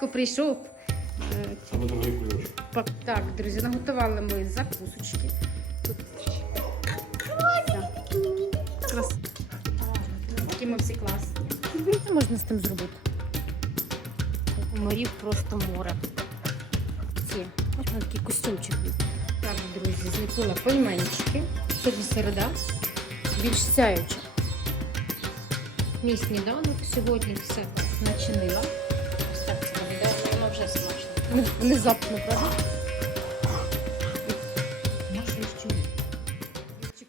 Татко прийшов. Саме другий ключ. Так, друзі, наготували ми закусочки. Тут Крас... Які ми всі класні. Що можна з тим зробити? У морів просто море. Ці. Ось такий костюмчик. Так, друзі, зліпила пельменчики. Сьогодні середа. Більш сяюча. Мій сніданок сьогодні все начинила. Внезапно, правда?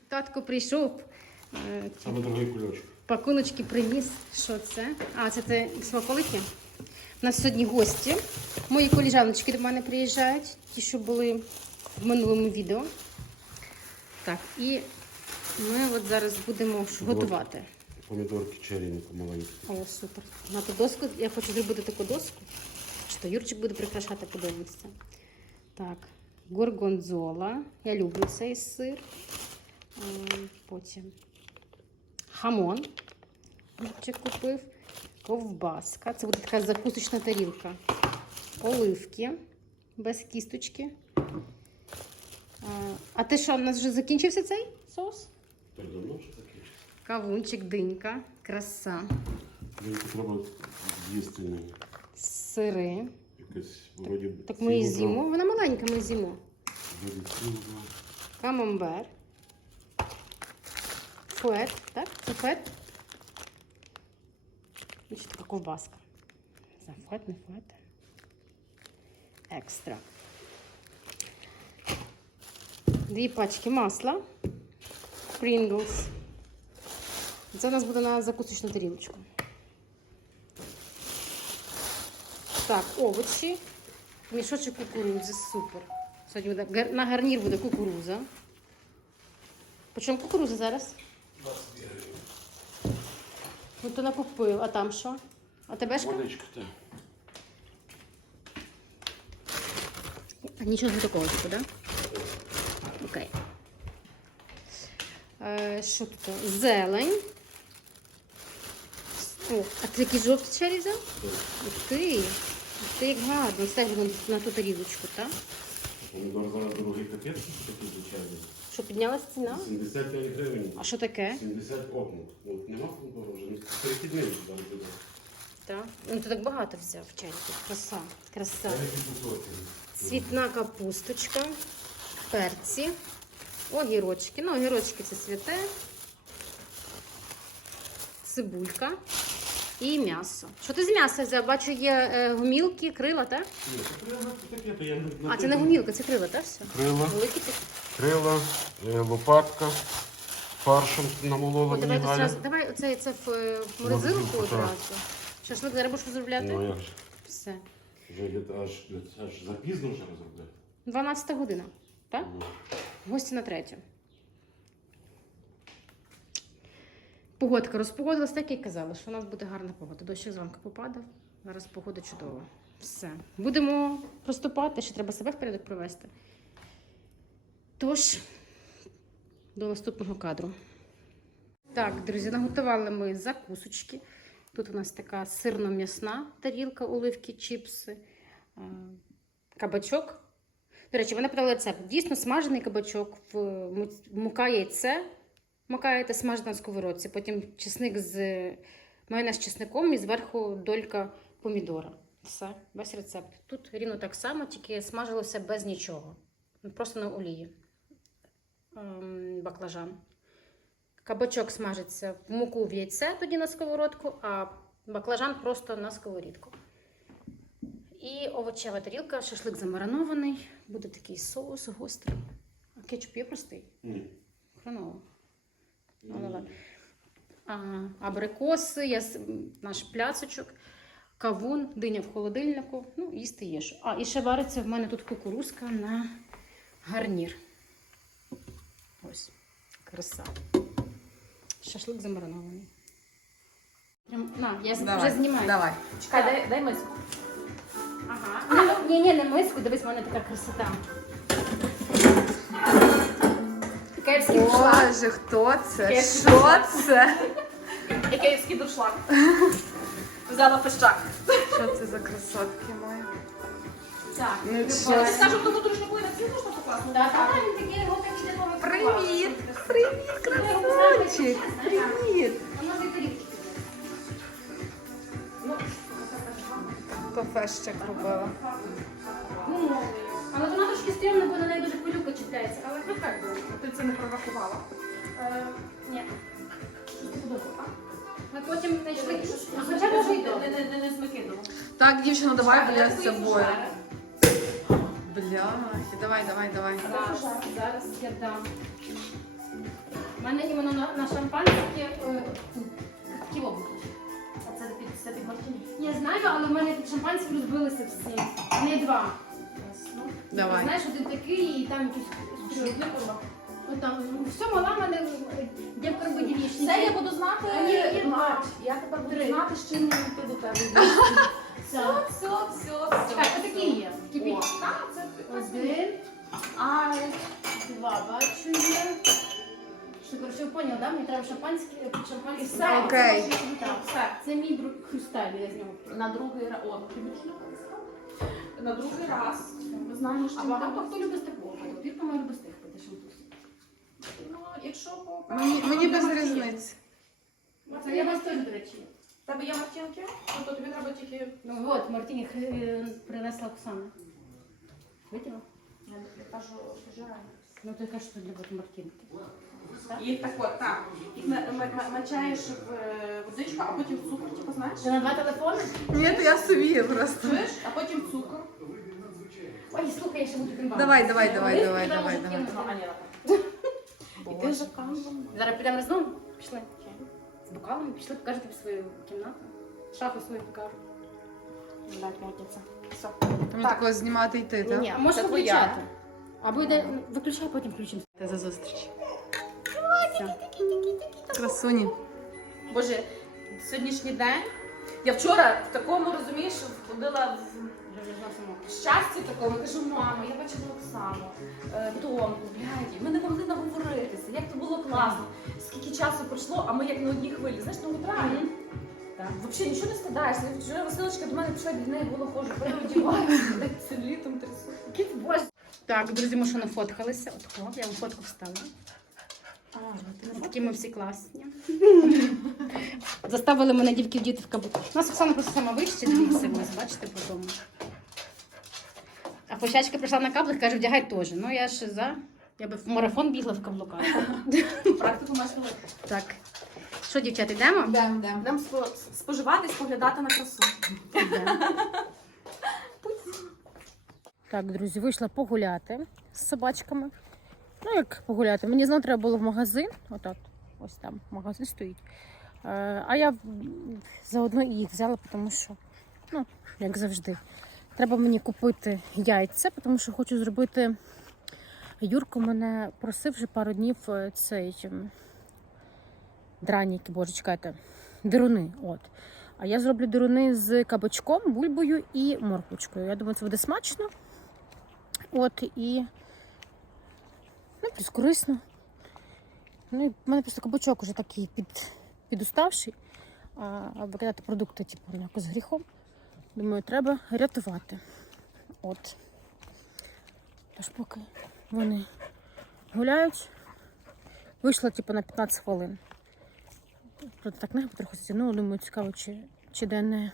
Татко прийшов. Е, Саме другий ключ. Пакуночки приніс. Що це? А, це те смаколики. У нас сьогодні гості. Мої коліжаночки до мене приїжджають, ті, що були в минулому відео. Так, і ми от зараз будемо готувати. Помідорки черрі помаленькі. О, супер. На ту доску. Я хочу зробити таку доску. Що Юрчик буде прикрашати, подивитися. Так, горгонзола. Я люблю цей сир. Е, Потім хамон. Юрчик купив. Ковбаска. Це буде така закусочна тарілка. Оливки без кісточки. Е, А ти що, у нас вже закінчився цей соус? Кавунчик, динька, краса. Треба з'їсти не Сири. якесь вроді Так ми її з'їмо. Вона маленька, ми з'їмо. Вроді цілу брав. Камамбер. Фует, так? Це фует? І ще така ковбаска. Не знаю, фует, не фует. Екстра. Дві пачки масла. Pringles. Це у нас буде на закусочну тарілочку. Так, овочі. Мішочок кукурудзи, супер. Сьогодні буде на гарнір буде кукуруза. По чому кукуруза зараз? Ну то накупив, а там що? А тебе ж? Водичка, так. А нічого не такого, так? Да? Окей. Е, що тут? Зелень. О, а ти який жовтий чері взяв? Ух ти! Ти як гарно. Став на ту тарілочку, так? Помідор зараз другий пакет, такий звичайний. Що піднялась ціна? 75 гривень. А що таке? 70 окнут. Ну, нема помідору вже. Перехідний зараз буде. Так. Ну ти так багато взяв черіки. Краса. Краса. Цвітна капусточка, перці, огірочки. Ну, огірочки це святе, цибулька і м'ясо. Що ти з м'яса взяв? Бачу, є е, гумілки, крила, так? Ні, це крила таке, то я не А, це не гумілка, це крила, так? Все? Крила, Великі такі. крила, е, лопатка, фаршем намолола О, мені давай, Галя. давай оце, це в, е, в морозилку Морозилку, так. одразу. Шашлик зараз будеш розробляти? Ну, як же. Все. Вже йде аж, аж запізно вже розробляти. 12 година, так? Ну, Гості на третю. Погодка розпогодилась, так і казала, що у нас буде гарна погода. Дощик зранку попадав. Зараз погода чудова. Все. Будемо приступати, ще треба себе в порядок привести. Тож, до наступного кадру. Так, друзі, наготували ми закусочки. Тут у нас така сирно-м'ясна тарілка, оливки, чіпси, кабачок. До речі, вона питала рецепт. Дійсно, смажений кабачок в му- мука яйце. Макаєте смажете на сковородці. Потім чесник з майонез з чесником і зверху долька помідора. Все, весь рецепт. Тут рівно так само, тільки смажилося без нічого. Просто на олії. Ем, Баклажан. Кабачок смажиться в муку в яйце тоді на сковородку, а баклажан просто на сковорідку. І овочева тарілка, шашлик замаринований, буде такий соус гострий. А кетчуп є простий? Ні. Хреново. А, абрикоси, я, наш пляцочок, кавун, диня в холодильнику. Ну, їсти є що. А, і ще вариться в мене тут кукурузка на гарнір. Ось, краса. Шашлик замаринований. Прям- На, я Давай, вже знімаю. Давай. Чекай, дай, дай миску. Ага. А, ну, ні, ні, не миску, дивись, в мене така красота. Київський дуршлаг. Боже, хто це? Київський Що це? І київський дуршлаг. Взяла пищак. Що це за красотки мої? Так. Ну, що? бачите? Скажу, тому дуже не на цю можна покласти? Так, так, він такий, його такий типовий Привіт! Привіт, красавчик! Привіт! Воно тарілки. Ще купила. Гумовий. Але вона трошки стрімна, бо на неї дуже пилюка чіпляється. Але прикольно. Ти це не прорахувала. Е, Ні. Ми потім знайшли. Хоча може й. Не, не, не смикидало. Так, дівчина, давай бля з собою. Бляхи, давай, давай, давай. Зараз, зараз я дам. У мене іменно на, на шампанське е, кіло будуть. А це під це під Мартіні? Я знаю, але в мене під шампанське розбилися всі. Не два. Давай. Знаєш, один такий і там Виконала. Ну там ну, все мала мене е, робить дівічні. Все я буду знати. А ні, є Марч. Я тепер буду Три. знати, з чим мені йти до тебе. Все, все, все, все. Чекай, отакі є. Кипіть. О, Так, це. Один, а два бачу є. Що, коротше, ви поняли, да? Мені треба шампанське, е, під шампанське. Все, Окей. Так, все. Це мій друг хрусталь, я з нього. На другий раз. О, ти? На другий раз. Ми знаємо, що А багато хто любить з такого. Вірка має любить з тих пити шампанське. Ну, якщо по Мені, мені без різниці. Це я вас теж, до речі. В Тебе є Мартінки? Ну, то тобі треба тільки... Ну от, Мартіні е, принесла Оксана. Виділа? Я не кажу, пожирай. Ну ти кажеш, що любить Мартінки. Їх так от, так. Їх на- м- м- мачаєш в е, водичку, а потім в цукор, типу, знаєш? Ти на два телефони? Ні, то я собі просто. Чуєш? А потім цукор. Ой, слухай, я ще буду крім Давай, давай, давай, давай, давай, давай. Ну, а ні, І ти за камером. Зараз підемо разом? Пішли. З бокалами пішли, покажете свою кімнату. Шафу свою покажу. Блять, модниця. Все. Мені такого знімати йти, так? Ні, А можеш виключати? Або йде, виключай, потім включимо. Та за зустріч. Все. Красуні. Боже, сьогоднішній день. Я вчора в такому, розумієш, ходила в Зносимо. щасті такому. Кажу, мама, я бачила Оксану, е, Томку, блядь, ми не могли наговоритися. Як то було класно. Скільки часу пройшло, а ми як на одній хвилі. Знаєш, ну утра. Взагалі нічого не стидаєшся. Вчора Василочка до мене пішла від неї було хожу, переодіваюся, блядь, целітом трясу. Боже. Так, друзі, ми що нафоткалися. От хлоп, я вам фотку вставила. Такі ми всі класні. Заставили мене дівки в діти в каблуку. У нас Оксана просто сама вище, дивіться, ми бачите по тому. А почачка прийшла на каблук, каже, вдягай теж. Ну я ж за. Я би в марафон бігла в каблуках. Практику маєш велику. Так. Що, дівчата, йдемо? Йдемо, йдемо. Будемо спо- споживати, споглядати на красу. Так, друзі, вийшла погуляти з собачками. Ну, як погуляти? Мені знову треба було в магазин. Отак, ось там магазин стоїть. Е, А я заодно і їх взяла, тому що, ну, як завжди, треба мені купити яйця, тому що хочу зробити. Юрко мене просив вже пару днів е, цей драніки, боже, чекайте, дируни. От. А я зроблю дируни з кабачком, бульбою і морквочкою. Я думаю, це буде смачно. От і ну, плюс корисно. Ну і в мене просто кабачок уже такий під, підуставший. А викидати продукти, типу, якось з гріхом. Думаю, треба рятувати. От. Тож поки вони гуляють, вийшла типу, на 15 хвилин. Правда, так небо трохи стягнуло, думаю, цікаво, чи, чи де не,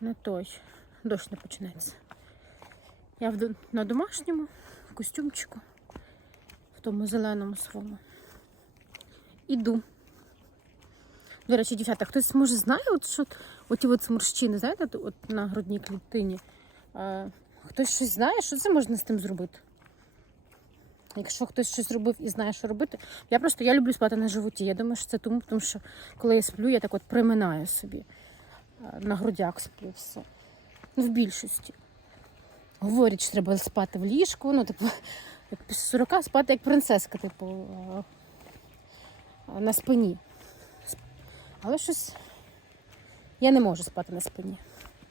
не той. Дощ не почнеться. Я в, на домашньому в костюмчику, в тому зеленому своєму. Іду. До речі, дівчата, хтось може знає, от що оті от сморщини, знаєте, от- на грудній клітині. А, хтось щось знає, що це можна з тим зробити? Якщо хтось щось робив і знає, що робити, я просто я люблю спати на животі. Я думаю, що це тому, тому що коли я сплю, я так от приминаю собі. На грудях сплю все. Ну, в більшості. Говорять, що треба спати в ліжку, ну, типу, як після 40 спати як принцеска, типу, на спині. Але щось я не можу спати на спині.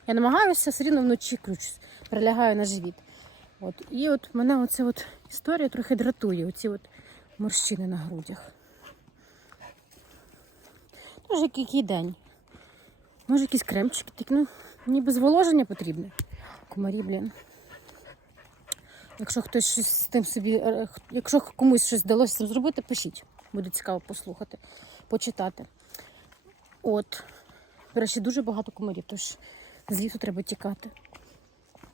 Я намагаюся все рівно вночі кручусь, прилягаю на живіт. От. І от мене оця от історія трохи дратує, оці от морщини на грудях. Може, який день. Може, якісь кремчики, так, ну, ніби зволоження потрібне. Комарі, блін. Якщо хтось щось з тим собі, е, якщо комусь щось вдалося з зробити, пишіть. Буде цікаво послухати, почитати. От. До речі, дуже багато комарів, тож з лісу треба тікати.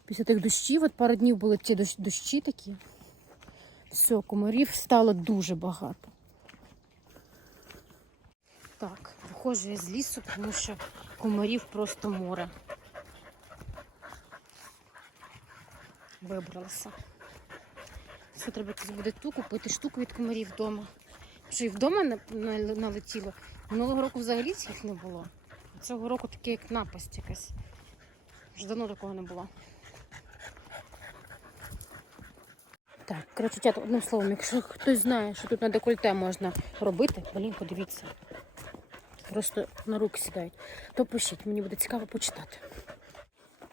Після тих дощів, от пару днів були дощ- дощі такі. Все, комарів стало дуже багато. Так, виходжу я з лісу, тому що комарів просто море. Вибралася. Все, треба якусь буде ту купити штуку від комарів вдома. Що і вдома на- на- налетіло. Минулого року взагалі їх не було. Цього року таке як напасть якась. Вже давно такого не було. Так, коротше, чат, одним словом, якщо хтось знає, що тут на декольте можна робити, блін, подивіться. Просто на руки сідають. То пишіть, мені буде цікаво почитати.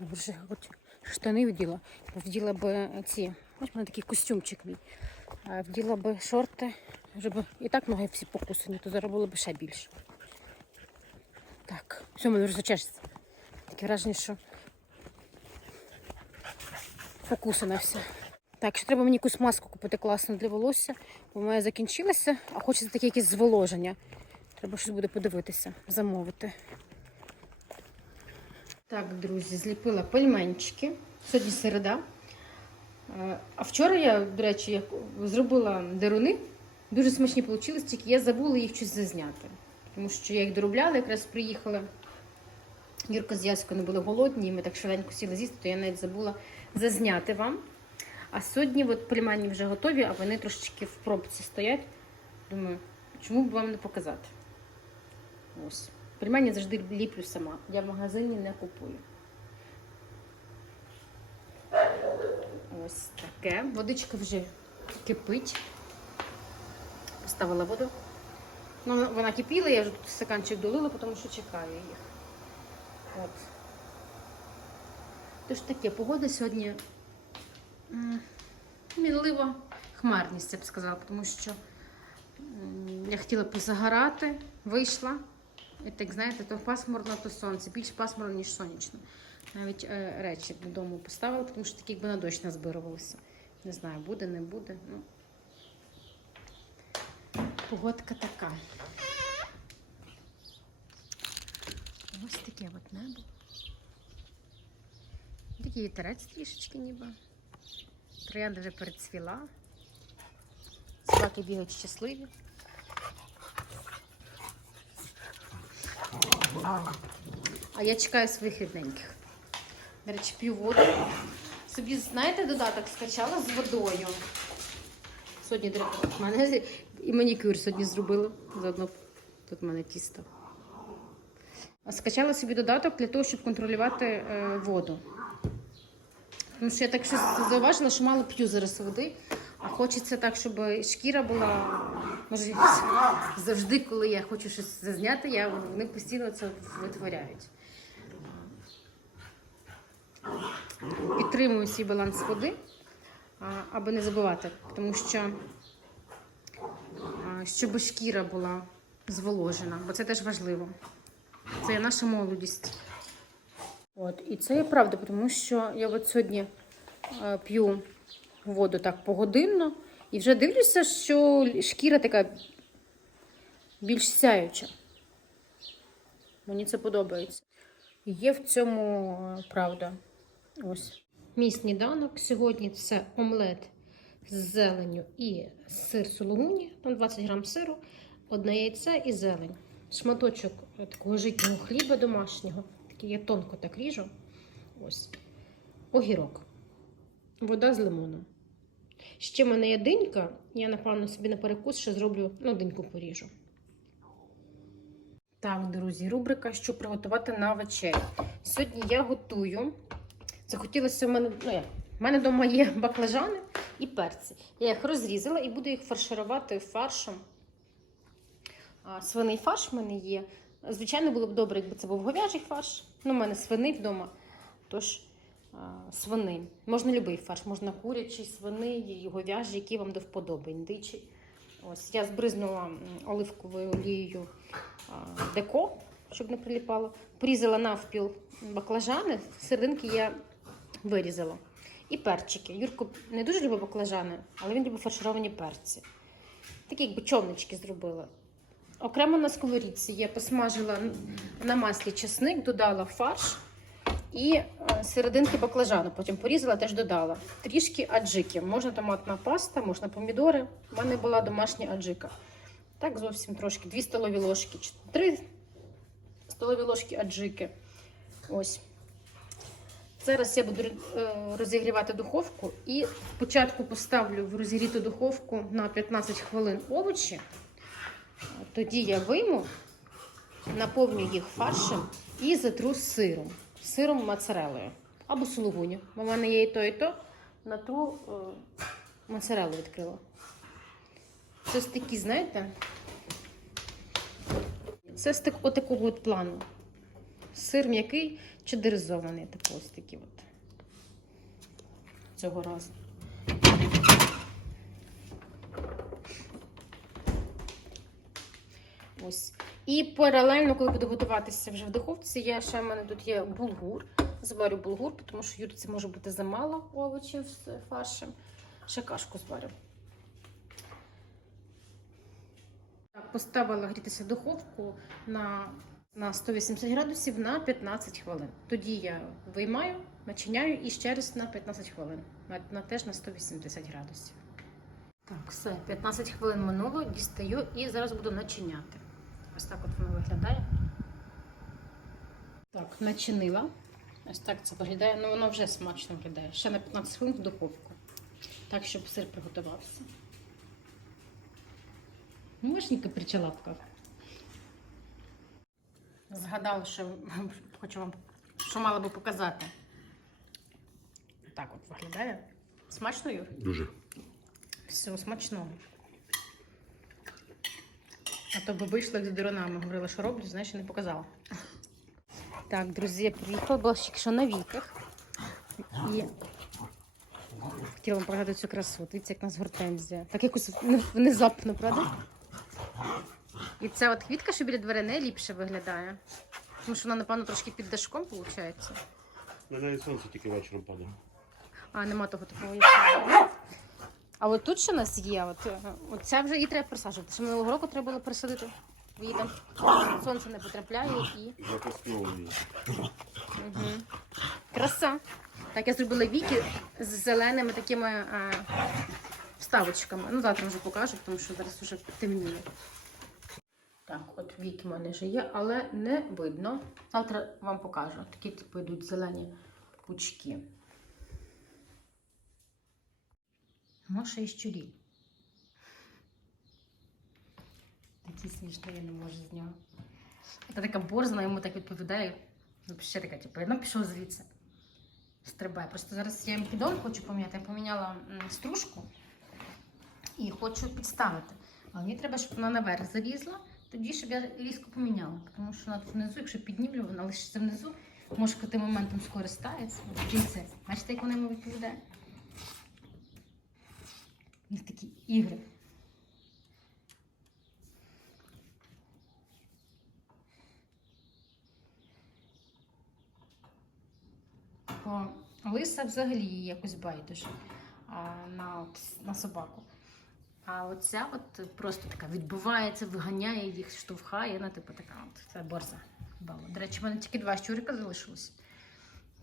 Вже хоч штани вділа. Вділа би ці, ось мене такий костюмчик мій. Вділа би шорти, щоб і так ноги всі покусані, то зараз було б ще більше. Так, все, мене вже зачешеться. Таке враження, що покусана вся. Так, ще треба мені якусь маску купити класну для волосся, бо моя закінчилася, а хочеться таке якесь зволоження. Треба щось буде подивитися, замовити. Так, друзі, зліпила пельменчики. Сьогодні середа. Е, А вчора я, до речі, зробила деруни. Дуже смачні вийшли, тільки я забула їх щось зазняти. Тому що я їх доробляла, якраз приїхала. Юрка з Яською були голодні, і ми так швиденько сіли з'їсти, то я навіть забула зазняти вам. А сьогодні от пельмені вже готові, а вони трошечки в пробці стоять. Думаю, чому б вам не показати? Ось. Пельмені завжди ліплю сама. Я в магазині не купую. Ось таке. Водичка вже кипить. Поставила воду. Ну, вона- кипіла, я вже тут стаканчик долила, тому що чекаю їх. От. Тож таке, погода сьогодні мінлива хмарність, я б сказала, тому що я хотіла позагорати, вийшла. І так, знаєте, то пасмурно, то сонце. Більш пасмурно, ніж сонячно. Навіть е, речі додому поставила, тому що так якби на дощ назбирувалося. Не знаю, буде, не буде. Ну. Погодка така. Ось таке от небо. Такий вітерець трішечки ніби. Троянда вже перецвіла. Собаки бігають щасливі. А я чекаю своїх рідненьких. До речі, п'ю воду. Собі, знаєте, додаток скачала з водою. Сьогодні в мене і манікюр сьогодні зробили. Заодно тут в мене тісто. Скачала собі додаток для того, щоб контролювати е, воду. Тому що я так щось зауважила, що мало п'ю зараз води, а хочеться так, щоб шкіра була. Може, завжди, коли я хочу щось зазняти, я, вони постійно це витворяють. Підтримую свій баланс води, аби не забувати, тому що щоб шкіра була зволожена, бо це теж важливо. Це наша молодість. От, і це є правда, тому що я от сьогодні е, п'ю воду так погодинно і вже дивлюся, що шкіра така більш сяюча. Мені це подобається. Є в цьому е, правда. Ось. Мій сніданок сьогодні це омлет з зеленню і сир сулугуні, там 20 грам сиру, одне яйце і зелень. Шматочок е, такого житнього хліба домашнього. Такий я тонко так ріжу. Ось. Огірок. Вода з лимоном. Ще в мене є динька. Я, напевно, собі на перекус ще зроблю, ну, диньку поріжу. Так, друзі, рубрика, що приготувати на вечерю. Сьогодні я готую. Захотілося в мене, ну як, в мене вдома є баклажани і перці. Я їх розрізала і буду їх фарширувати фаршем. Свиний фарш в мене є. Звичайно, було б добре, якби це був говяжий фарш. Ну, в мене свиний вдома. Тож свиний. Можна будь-який фарш, можна курячий, свиний, говяжий, який вам до вподоби, індичий. Ось я збризнула оливковою олією деко щоб не приліпало. Порізала навпіл баклажани, серединки я вирізала. І перчики. Юрко не дуже любить баклажани, але він любить фаршировані перці. Такі якби човнички зробила. Окремо на сковорідці я посмажила на маслі чесник, додала фарш і е, серединки баклажану. Потім порізала, теж додала. Трішки аджики. Можна томатна паста, можна помідори. У мене була домашня аджика. Так, зовсім трошки. Дві столові ложки, три столові ложки аджики. Ось. Зараз я буду е, розігрівати духовку і спочатку поставлю в розігріту духовку на 15 хвилин овочі. Тоді я вийму, наповню їх фаршем і затру сиром. Сиром моцарелою або сулугуні. В мене є і то, і то. Натру е, моцарелу відкрила. Щось такі, знаєте? Це з так, отакого от плану. Сир м'який чедеризований. Так ось такий от. Цього разу. Ось. І паралельно, коли буду готуватися вже в духовці, я ще в мене тут є булгур. Зварю булгур, тому що Юрці може бути замало овочів з фаршем. Ще кашку зварю. Поставила грітися духовку на, на 180 градусів на 15 хвилин. Тоді я виймаю, начиняю і ще раз на 15 хвилин. На, на теж на 180 градусів. Так, все, 15 хвилин минуло, дістаю і зараз буду начиняти. Ось так от воно виглядає. Так, начинила. Ось так це виглядає. Ну воно вже смачно виглядає. Ще на 15 хвилин в духовку. Так, щоб сир приготувався. Мишніка причалапка. Згадала, що хочу вам, що мала би показати. Так от виглядає. Смачно, Юр? Дуже. Все, смачного. А то би вийшла з дуринами, говорила, що роблю, знаєш, не показала. Так, друзі, я приїхала, була що на віках. І хотіла вам показати цю красу. Дивіться, як нас гортензія. Так якось внезапно, правда? І ця от квітка, що біля дверей, найліпше виглядає. Тому що вона, напевно, трошки під дашком виходить. На навіть сонце тільки вечором падає. А, нема того такого. А от тут ще у нас є, от, е, от ця вже її треба присаджувати. Ще минулого року треба було присадити. Бо там сонце не потрапляє і. Запасновує. Угу. Краса. Так, я зробила віки з зеленими такими е, вставочками. Ну, завтра вже покажу, тому що зараз вже темніє. Так, от віки в мене вже є, але не видно. Завтра вам покажу. Такі типу йдуть зелені пучки. Може і щурі. Такі смішні, я не можу з нього. Та така борзна йому так відповідає. Взагалі така, типу, ну пішов звідси. Стрибає. Просто зараз я їм підон хочу поміняти. Я поміняла стружку і хочу підставити. Але мені треба, щоб вона наверх залізла, тоді щоб я різко поміняла. Тому що вона тут внизу, якщо піднімлю, вона лишиться внизу, може тим моментом скористається. От. Бачите, як вона йому відповідає? У них такі ігри. Лиса взагалі якось байдуже на, на собаку. А оця от просто така відбувається, виганяє їх, штовхає, вона типу така от це борза. баба. До речі, в мене тільки два щурика залишилось.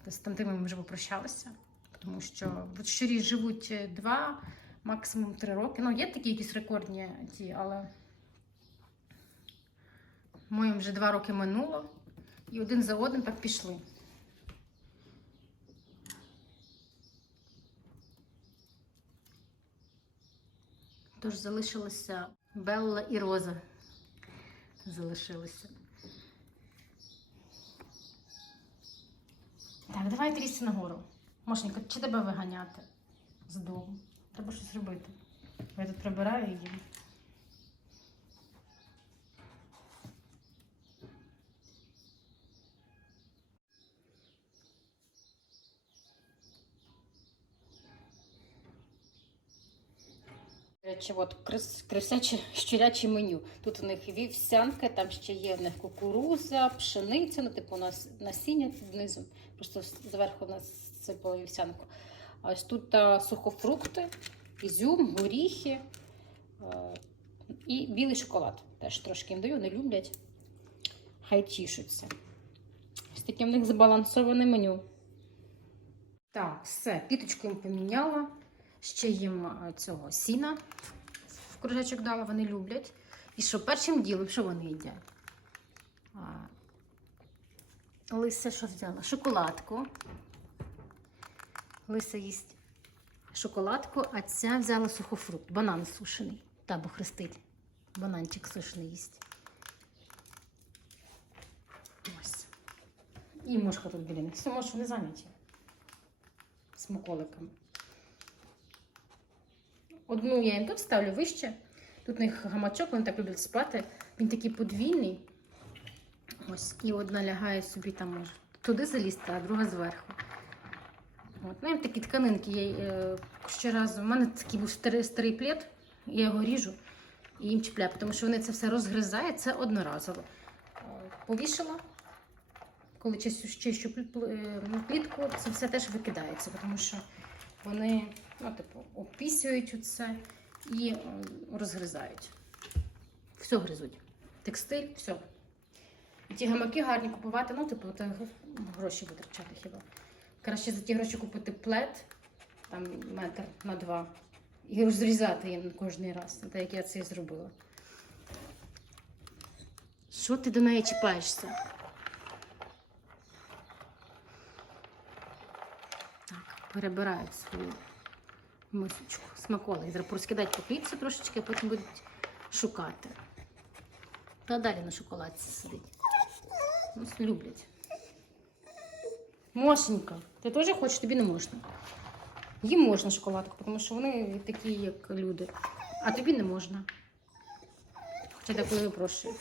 З тантими ми вже попрощалися, тому що от щурі живуть е, два, максимум три роки. Ну, є такі якісь рекордні ті, але моїм вже два роки минуло, і один за одним так пішли. Тож залишилася Белла і Роза. Залишилися. Так, давай трісти нагору. Мошенька, чи тебе виганяти з дому? Треба щось робити. Я тут прибираю її. Речі, от крисяче щуряче меню. Тут у них вівсянка, там ще є в них кукуруза, пшениця, ну, типу, у нас насіння знизу. Просто зверху у нас сипала вівсянку. А ось тут а, сухофрукти, ізюм, горіхи е, і білий шоколад. Теж трошки їм даю, не люблять. Хай тішуться. Ось таке в них збалансоване меню. Так, все, піточку їм поміняла. Ще їм цього сіна в кружечок дала, вони люблять. І що першим ділом, що вони їдять? А, Лиса що взяла? Шоколадку. Лиса їсть шоколадку, а ця взяла сухофрукт, банан сушений. Та, бо хрестить. Бананчик сушений їсть. Ось. І мошка тут біля них. Все, може, вони зайняті. Смаколиками. Одну я їм тут ставлю вище. Тут у них гамачок, вони так люблять спати. Він такий подвійний. Ось, і одна лягає собі там може туди залізти, а друга зверху. От, ну, і такі тканинки. Я е, щоразу. У мене такий був старий, старий плед, я його ріжу і їм чіпляю, тому що вони це все розгризають, це одноразово. Повішала, коли чищу, чищу е, ну, плітку, це все теж викидається, тому що вони ну, типу, опісюють оце і е, розгризають. Все гризуть. Текстиль, все. І ті гамаки гарні купувати, ну, типу, та гроші витрачати хіба. Краще за ті гроші купити плед, там метр на два, і розрізати їм кожен раз, так як я це і зробила. Що ти до неї чіпаєшся? Так, перебирають свою мисочку. Смаколи. Зараз порозкидають по піці трошечки, а потім будуть шукати. Та далі на шоколадці сидить. Люблять. Мошенька, ти теж хочеш, тобі не можна. Їм можна шоколадку, тому що вони такі, як люди. А тобі не можна. Хоча деколи випрошую.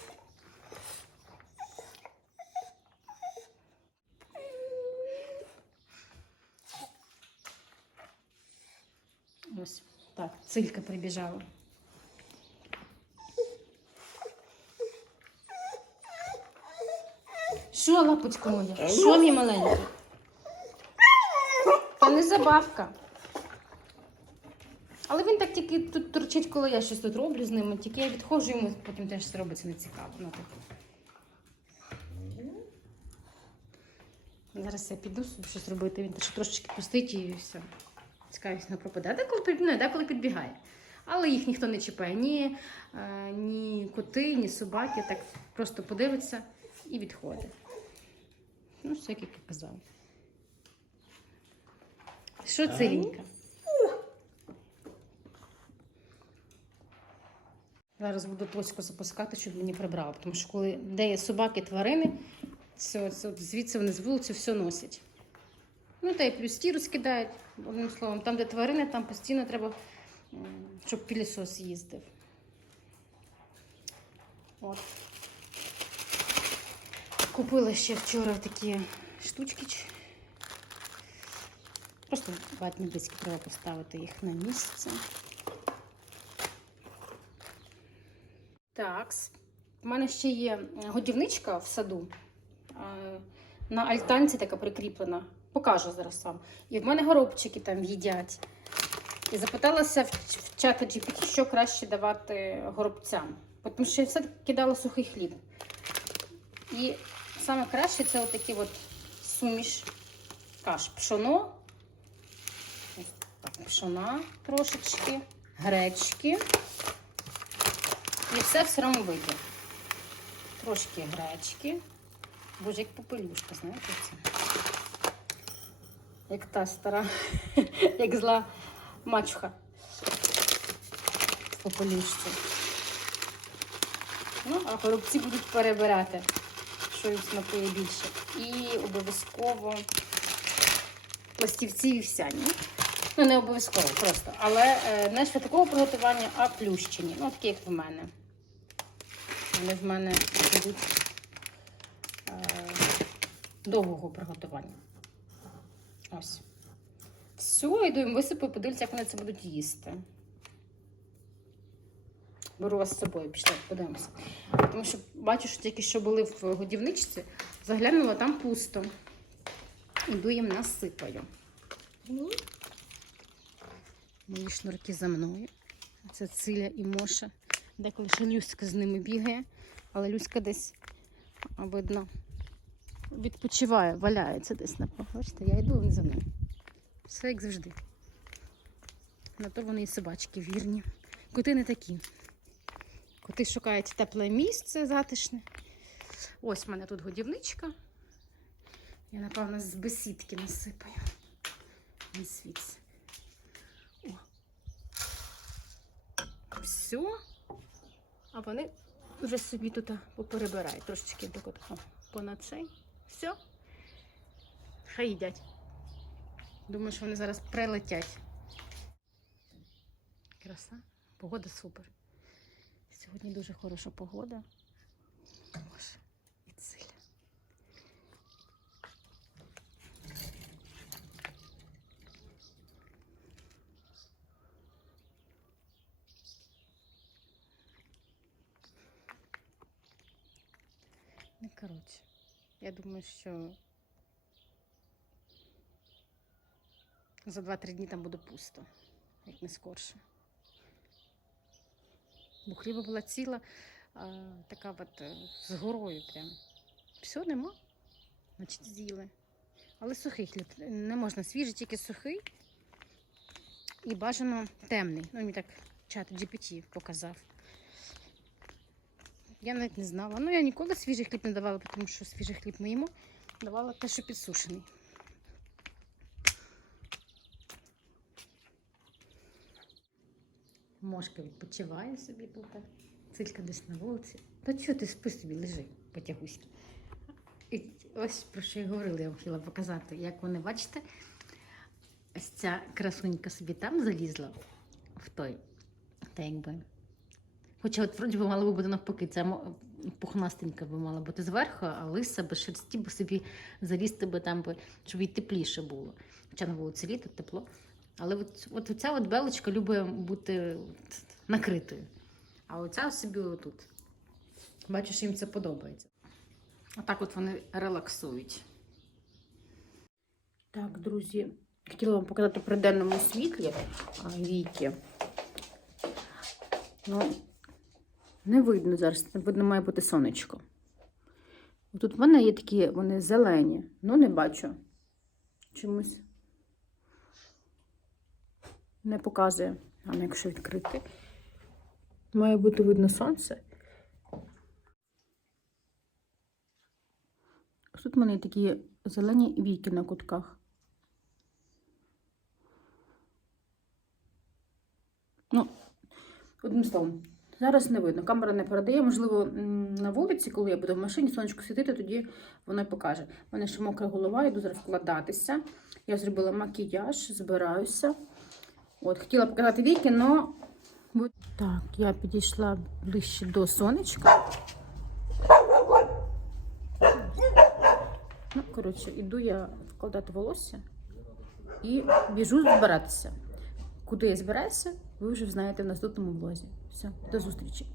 Ось так, цилька прибіжала. Що, лапочка моя? Що, мій маленький? Це не забавка. Але він так тільки тут торчить, коли я щось тут роблю з ними, тільки я відходжу, йому потім теж робиться нецікаво. Ну. Зараз я піду щось робити, він трошечки пустить і все. Цікавість не пропаде. Деколи, під- ну, деколи підбігає. Але їх ніхто не чіпає. Ні, е, ні коти, ні собаки. Так просто подивиться і відходить. Ну, все, як я казала. Що циленька? Зараз буду точку запускати, щоб мені прибрало. Тому що коли де є собаки, тварини, це, це, звідси вони з вулиці все носять. Ну, та й плюс ті розкидають, одним словом, там, де тварини, там постійно треба, щоб пілісос їздив. От. Купила ще вчора такі штучки. Просто ватні диски треба поставити їх на місце. Так, у мене ще є годівничка в саду. е, На альтанці така прикріплена. Покажу зараз сам. І в мене горобчики там їдять. І запиталася в, в чата GPT, що краще давати горобцям. Тому що я все кидала сухий хліб. І саме краще це отакі от суміш каш. Пшоно, пшона трошечки, гречки. І все в сирому виді. Трошки гречки. Боже, як попелюшка, знаєте це? Як та стара, як зла мачуха в попелюшці. Ну, а горобці будуть перебирати, що їм смакує більше. І обов'язково пластівці вівсяні. Ну, не обов'язково просто. Але е, не ще такого приготування, а плющені. Ну, такі, як в мене. Вони в мене будуть е, довгого приготування. Ось. Все, йду їм висипаю, подивлюся, як вони це будуть їсти. беру вас з собою, пішли, подивимося. Тому що бачу, що тільки що були в годівничці, заглянула, там пусто. Іду їм насипаю. Мої шнурки за мною. Це Циля і Моша. Деколи ще Люська з ними бігає, але Люська десь, видно, відпочиває, валяється десь на Бачите, я йду, за мною. Все як завжди. На то вони і собачки вірні. Коти не такі. Коти шукають тепле місце затишне. Ось в мене тут годівничка. Я, напевно, з бесідки насипаю. Не світься. О. Все. А вони вже собі тут поперебирають. Трошечки так от понад цей. Все. Хай їдять. Думаю, що вони зараз прилетять. Краса. Погода супер. Сьогодні дуже хороша погода. Боже, і циля. Ну, коротше, я думаю, що за 2-3 дні там буде пусто, як не скорше. Бо хліба була ціла, а, така от е, з горою прям. Все, нема. Значить, з'їли. Але сухий хліб. Не можна свіжий, тільки сухий. І бажано темний. Ну, мені так чат GPT показав. Я навіть не знала. Ну, я ніколи свіжий хліб не давала, тому що свіжий хліб ми їмо. Давала те, що підсушений. Мошка відпочиває собі тут. Цилька десь на вулиці. Та чого ти спи собі, лежи, потягуськи. І ось про що я говорила, я хотіла показати, як вони, бачите, ось ця красунька собі там залізла в той, та якби. Хоча от вроді би мало би бути навпаки, мо- пухнастенька би мала бути зверху, а лиса без шерсті би собі залізти би там, би, щоб їй тепліше було. Хоча на вулиці літо, тепло. Але от, от ця от белочка любить бути накритою. А оця собі отут. Бачу, їм це подобається. Отак от вони релаксують. Так, друзі, хотіла вам показати при денному світлі віки. Ну, не видно зараз, видно має бути сонечко. Тут в мене є такі, вони зелені, ну не бачу. Чомусь не показує. А ну, якщо відкрити. Має бути видно сонце. Тут в мене такі зелені війки на кутках. Ну, одним словом, зараз не видно. Камера не передає. Можливо, на вулиці, коли я буду в машині, сонечко світити, тоді воно покаже. У мене ще мокра голова, йду зараз вкладатися. Я зробила макіяж, збираюся. От, хотіла показати віки, але. Так, я підійшла ближче до сонечка. Ну, коротше, іду я вкладати волосся і біжу збиратися. Куди я збираюся, ви вже знаєте в наступному влозі. Все, до зустрічі.